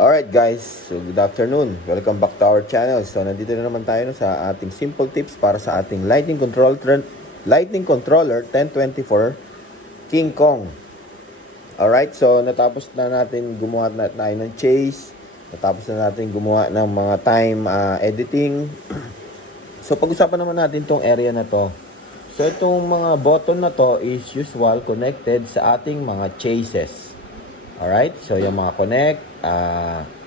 Alright guys, so good afternoon. Welcome back to our channel. So nandito na naman tayo sa ating simple tips para sa ating Lightning Controller 1024 King Kong. Alright, so natapos na natin gumawa tayo ng chase. Natapos na natin gumawa ng mga time editing. So pag-usapan naman natin tong area na to. So itong mga button na to is usual connected sa ating mga chases. Alright, so yung mga connect,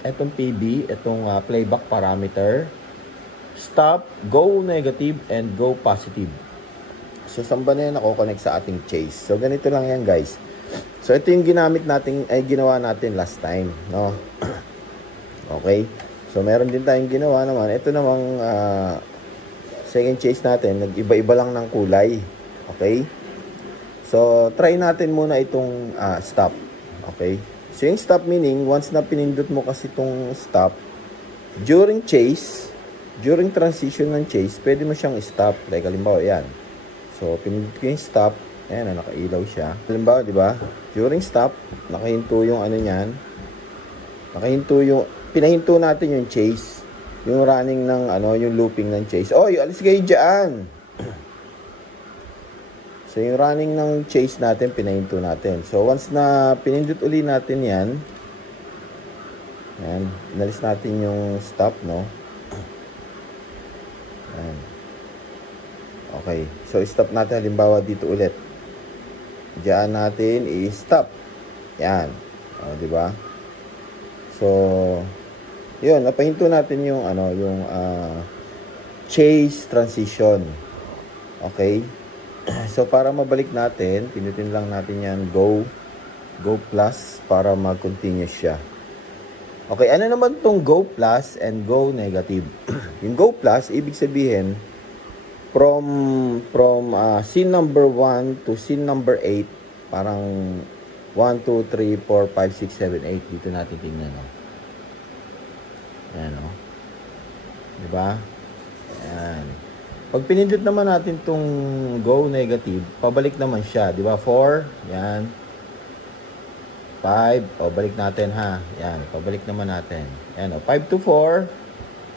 itong PB, itong playback parameter, stop, go negative, and go positive. So saan ba na yan connect sa ating chase? So ganito lang yan guys. So ito yung ginawa natin last time, no? Okay, so meron din tayong ginawa naman. Ito namang second chase natin, nag-iba-iba lang ng kulay. Okay, so try natin muna itong stop. Okay, so yung stop meaning, once na pinindot mo kasi itong stop, during chase, during transition ng chase, pwede mo siyang stop. Like, halimbawa, yan. So, pinindot ko yung stop, ayan, nakailaw siya. Halimbawa, di ba? During stop, nakahinto yung ano niyan, pinahinto natin yung chase, yung running ng, yung looping ng chase. Oy, alis kayo dyan! So, yung running ng chase natin, pinahinto natin. So, once na pinindot uli natin yan, inalis natin yung stop, no? Yan. Okay. So, stop natin. Halimbawa, dito ulit. Diyan natin i-stop. Yan. O, diba? So, yun. Napahinto natin yung, chase transition. Okay? So, para mabalik natin, pinutin lang natin yan, go plus, para mag-continue siya. Okay, ano naman tong go plus and go negative? Yung go plus, ibig sabihin, from scene number 1 to scene number 8, parang 1, 2, 3, 4, 5, 6, 7, 8, dito natin tingnan, no? Ayan, no? Diba? Ayan. Pag pinindot naman natin itong go negative, pabalik naman siya. Di ba? 4. Yan. 5. O, balik natin ha. Yan. Pabalik naman natin. Yan o. 5 to 4.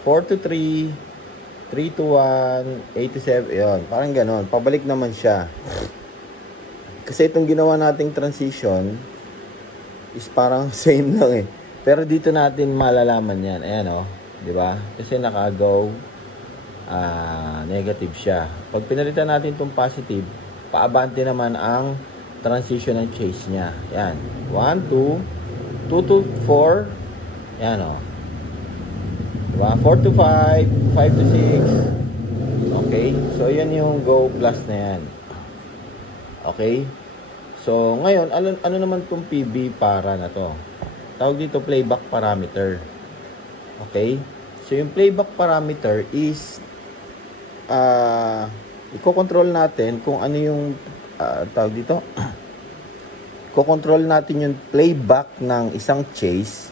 4 to 3. 3 to 1. 8 to 7. Yan. Parang ganon. Pabalik naman siya. Kasi itong ginawa nating transition is parang same lang eh. Pero dito natin malalaman yan. Ayan o. Di ba? Kasi naka-go negative siya. Pag pinalitan natin itong positive, paabante naman ang transition ng chase niya. Yan. 1, 2, 2 to 4. Yan o. Diba? 4 to 5, 5 to 6. Okay? So, yan yung go plus na yan. Okay? So, ngayon, ano naman itong PB para na to? Tawag dito playback parameter. Okay? So, yung playback parameter is i-control natin kung ano yung tawag dito. I-control natin yung playback ng isang chase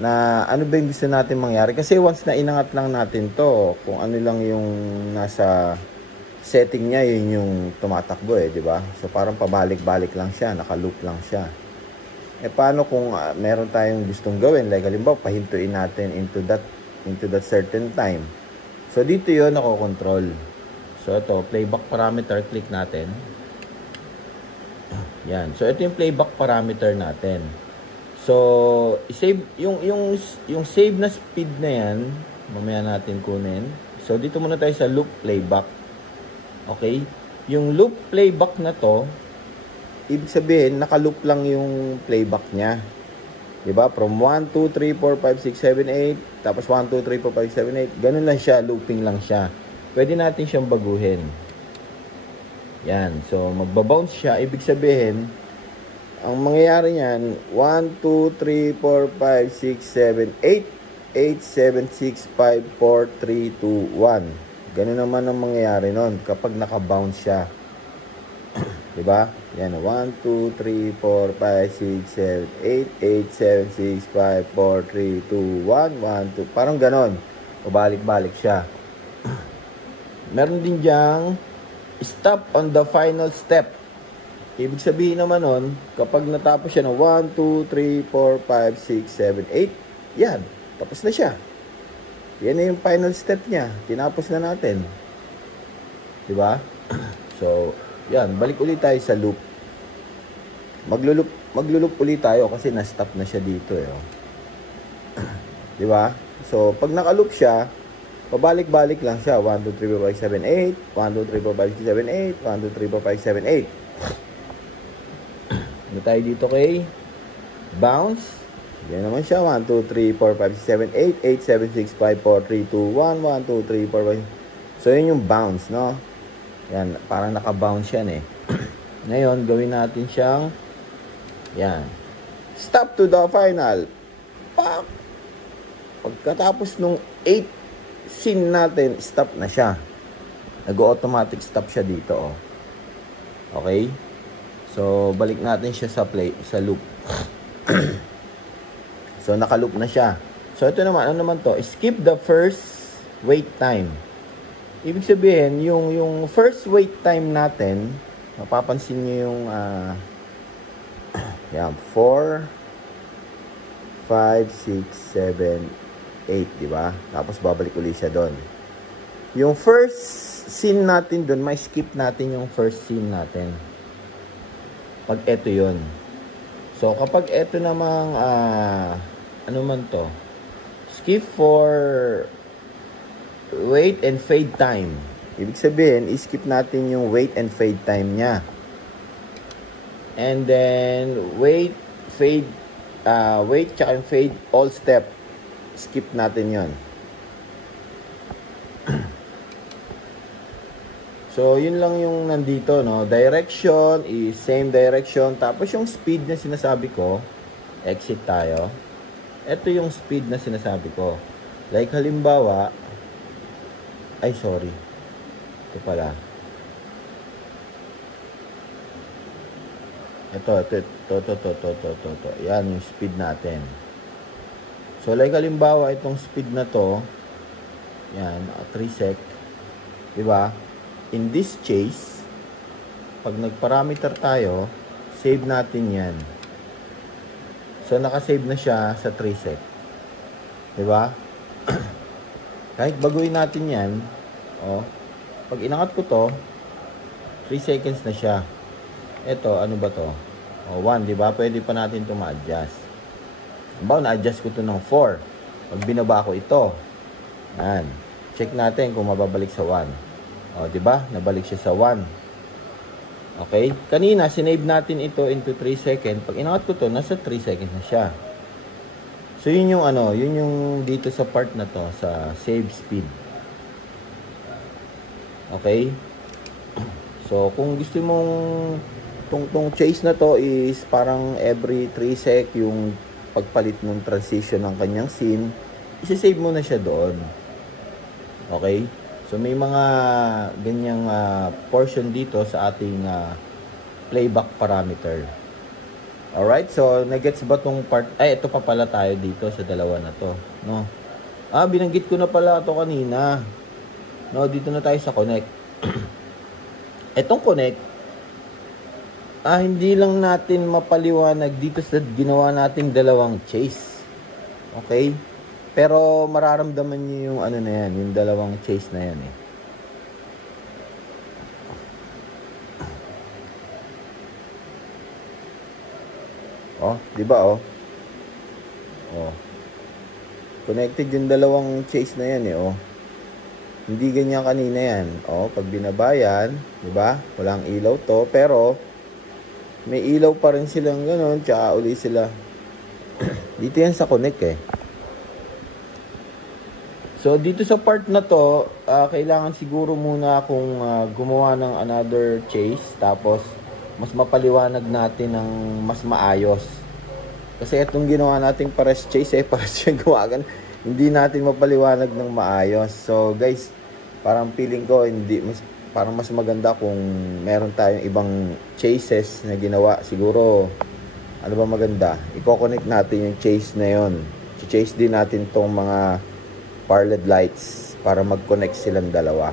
na ano ba yung gusto natin mangyari. Kasi once na inangat lang natin to, kung ano lang yung nasa setting niya, yun yung tumatakbo di ba? So parang pabalik-balik lang siya, naka-loop lang siya. Paano kung meron tayong gustong gawin? Like halimbawa, pahintuin natin into that certain time. So, dito yun nako-control. So, ito, playback parameter, click natin. Yan. So, ito yung playback parameter natin. So, i-save, yung save na speed na yan, mamaya natin kunin. So, dito muna tayo sa loop playback. Okay? Yung loop playback na to, ibig sabihin, naka-loop lang yung playback niya. Diba? From 1, 2, 3, 4, 5, 6, 7, 8. Tapos 1, 2, 3, 4, 5, 7, 8. Ganun lang siya. Looping lang siya. Pwede natin siyang baguhin. Yan. So, magbabounce siya. Ibig sabihin, ang mangyayari niyan, 1, 2, 3, 4, 5, 6, 7, 8. 8, 7, 6, 5, 4, 3, 2, 1. Ganun naman ang mangyayari nun kapag naka-bounce siya. Diba? Yan, 1, 2, 3, 4, 5, 6, 7, 8, 8, 7, 6, 5, 4, 3, 2, 1, 1, 2. Parang ganon. O balik-balik siya. Meron din diyang stop on the final step. Ibig sabihin naman nun, kapag natapos siya ng 1, 2, 3, 4, 5, 6, 7, 8, yan, tapos na siya. Yan na yung final step niya. Tinapos na natin. Diba? So, yan, balik ulit tayo sa loop. Maglulup ulit tayo kasi na-stop na siya dito. Diba? So, pag naka-loop siya, pabalik-balik lang siya. 1, 2, 3, 4, 5, 7, 8. 1, 2, 3, 4, 5, 6, 7, 8. 1, 2, 3, 4, 5, 7, 8. Ano tayo dito kay bounce? Yan naman siya. 1, 2, 3, 4, 5, 6, 7, 8. 8, 7, 6, 5, 4, 3, 2, 1. 1, 2, 3, 4, 5. So, yun yung bounce, no? Yan, parang naka-bounce yan Ngayon, gawin natin siyang yan. Stop to the final. Pak! Pagkatapos nung 8 scene natin, stop na siya. Nag-automatic stop siya dito, Okay? So, balik natin siya sa loop. So, naka-loop na siya. So, ito naman, ano naman to? Skip the first wait time. Ibig sabihin, yung first wait time natin, mapapansin niyo yung yan, 4, 5, 6, 7, 8, di ba? Tapos babalik ulit siya doon. Yung first scene natin doon, may skip natin yung first scene natin. Pag eto yun. So, kapag eto namang, ano man to? Skip for wait and fade time. Ibig sabihin, skip natin yung wait and fade time niya. And then, wait, tsaka fade, all step. Skip natin yon. So, yun lang yung nandito, no? Direction is same direction. Tapos, yung speed na sinasabi ko, exit tayo. Ito yung speed na sinasabi ko. Like, halimbawa, ay, sorry. Ito pala. Ito. Yan, yung speed natin. So, like, halimbawa, itong speed na to, yan, 3 sec. Diba? In this chase, pag nag-parameter tayo, save natin yan. So, nakasave na siya sa 3 sec. Diba? Kahit baguhin natin yan, pag inangat ko to, 3 seconds na siya. Ito, ano ba to? 1, diba? Pwede pa natin ito ma-adjust. Na-adjust ko to ng 4. Pag binaba ko ito, yan. Check natin kung mababalik sa 1. Diba? Nabalik siya sa 1. Okay? Kanina, sinave natin ito into 3 seconds. Pag inangat ko to, nasa 3 seconds na siya. So, yun yung yun yung dito sa part na to, sa save speed. Okay? So, kung gusto mong tong chase na to is parang every 3 sec yung pagpalit ng transition ng kanyang scene, isa-save mo na siya doon. Okay? So, may mga ganyang portion dito sa ating playback parameter. Alright? So, nagets ba tong part? Ay, ito pa pala tayo dito sa dalawa na to. No? Binanggit ko na pala ito kanina. No, dito na tayo sa connect. Etong connect, hindi lang natin mapaliwanag dito sa ginawa nating dalawang chase. Okay? Pero mararamdaman niyo yung na yan, yung dalawang chase na yan di ba connected yung dalawang chase na yan Hindi ganyan kanina yan. Pag binaba yan, di ba? Walang ilaw to, pero may ilaw pa rin silang gano'n, tsaka uli sila. Dito yan sa connect So, dito sa part na to, kailangan siguro muna akong gumawa ng another chase. Tapos, mas mapaliwanag natin ng mas maayos. Kasi itong ginawa nating pares chase, pares yung gawagan. Hindi natin mapaliwanag ng maayos. So, guys, parang feeling ko, parang mas maganda kung meron tayong ibang chases na ginawa. Siguro, ano ba maganda? I-connect natin yung chase na yon. I-chase din natin tong mga parled lights para mag-connect silang dalawa.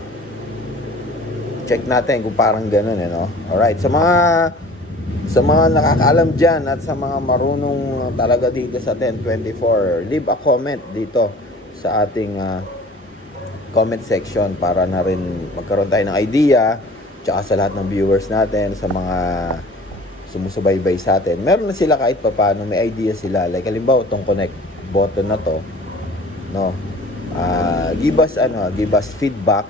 Check natin kung parang ganun Alright, sa mga Sa mga nakakaalam dyan at sa mga marunong talaga dito sa 1024, leave a comment dito sa ating comment section para na rin magkaroon tayo ng idea, tsaka sa lahat ng viewers natin, sa mga sumusubaybay sa atin. Meron na sila kahit papaano, may idea sila. Like halimbawa itong connect button na to, no? Give us feedback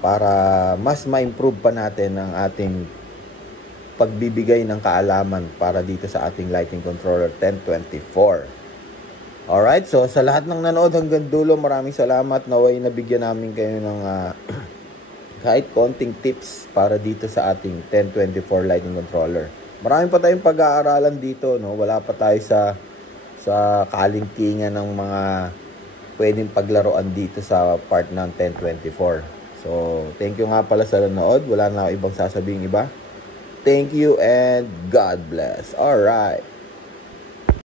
para mas ma-improve pa natin ang ating pagbibigay ng kaalaman para dito sa ating lighting controller 1024. Alright, so sa lahat ng nanood hanggang dulo, maraming salamat. Naway nabigyan namin kayo ng kahit konting tips para dito sa ating 1024 lighting controller. Marami pa tayong pag-aaralan dito, no? Wala pa tayo sa kalingkingan ng mga pwedeng paglaruan dito sa part ng 1024. So, thank you nga pala sa nanood. Wala na ako ibang sasabihin iba. Thank you and God bless. Alright.